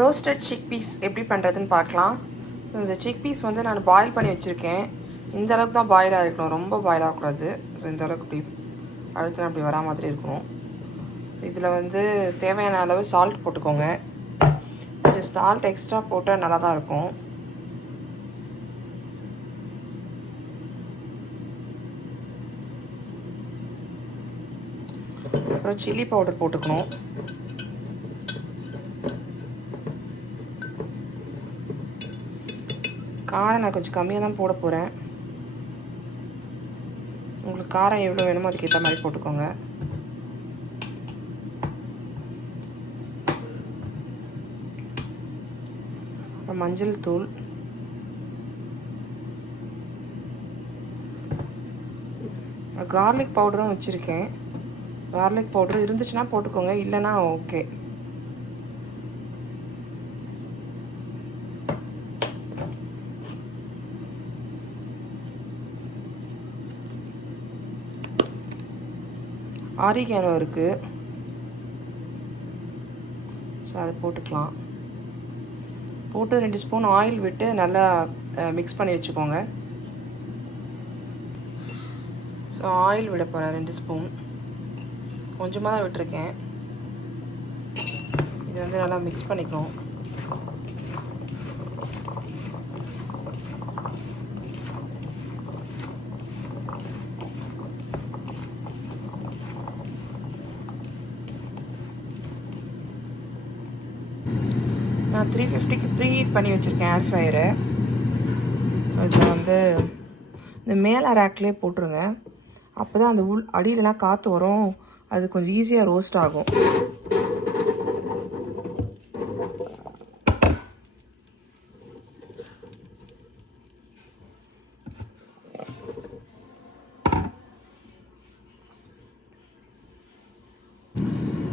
Roasted sick piece எப்படி பண்ணுறதுன்னு பார்க்கலாம். இந்த சிக் பீஸ் வந்து நான் பாயில் பண்ணி வச்சுருக்கேன். இந்த அளவுக்கு தான் பாயில் ஆகிருக்கணும், ரொம்ப பாயில் ஆகக்கூடாது. ஸோ இந்த அளவுக்கு இப்படி அழுத்தினா அப்படி வரா மாதிரி இருக்கணும். இதில் வந்து தேவையான அளவு சால்ட் போட்டுக்கோங்க. கொஞ்சம் சால்ட் எக்ஸ்ட்ரா போட்டால் நல்லா தான் இருக்கும். அப்புறம் சில்லி பவுடர் போட்டுக்கணும். காரம் நான் கொஞ்சம் கம்மியாக தான் போட போகிறேன். உங்களுக்கு காரம் எவ்வளோ வேணுமோ அதுக்கேற்ற மாதிரி போட்டுக்கோங்க. அப்புறம் மஞ்சள் தூள், கார்லிக் பவுடரும் வச்சுருக்கேன். கார்லிக் பவுடர் இருந்துச்சுன்னா போட்டுக்கோங்க, இல்லைன்னா ஓகே. ஆரிகானோ இருக்குது, ஸோ அதை போட்டுக்கலாம். போட்டு 2 ஸ்பூன் ஆயில் விட்டு நல்லா மிக்ஸ் பண்ணி வச்சுக்கோங்க. ஸோ ஆயில் விட போகிறேன் 2 ஸ்பூன், கொஞ்சமாக தான் விட்டுருக்கேன். இது வந்து நல்லா மிக்ஸ் பண்ணிக்கணும். நான் 350க்கு ப்ரீ ஹீட் பண்ணி வச்சுருக்கேன் ஏர் ஃப்ரையரை. ஸோ இதில் வந்து இந்த மேலே ரேக்லேயே போட்டுருங்க. அப்போ தான் அந்த அடியிலலாம் காற்று வரும், அது கொஞ்சம் ஈஸியாக ரோஸ்ட் ஆகும்.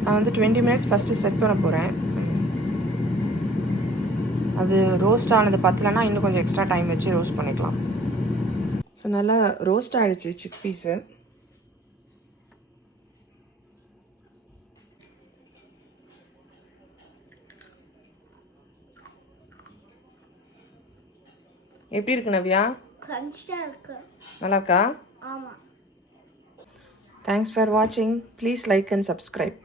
நான் வந்து 20 மினிட்ஸ் ஃபஸ்ட்டு செட் பண்ண போகிறேன். அது ரோஸ்ட் ஆனது பத்தலைன்னா இன்னும் கொஞ்சம் எக்ஸ்ட்ரா டைம் வச்சு ரோஸ்ட் பண்ணிக்கலாம். ஸோ நல்லா ரோஸ்ட் ஆகிடுச்சு சிக் பீஸு. எப்படி இருக்கு நவ்யா? நல்லா இருக்கா? ஆமாம். தேங்க்ஸ் ஃபார் வாட்சிங். Please like and subscribe.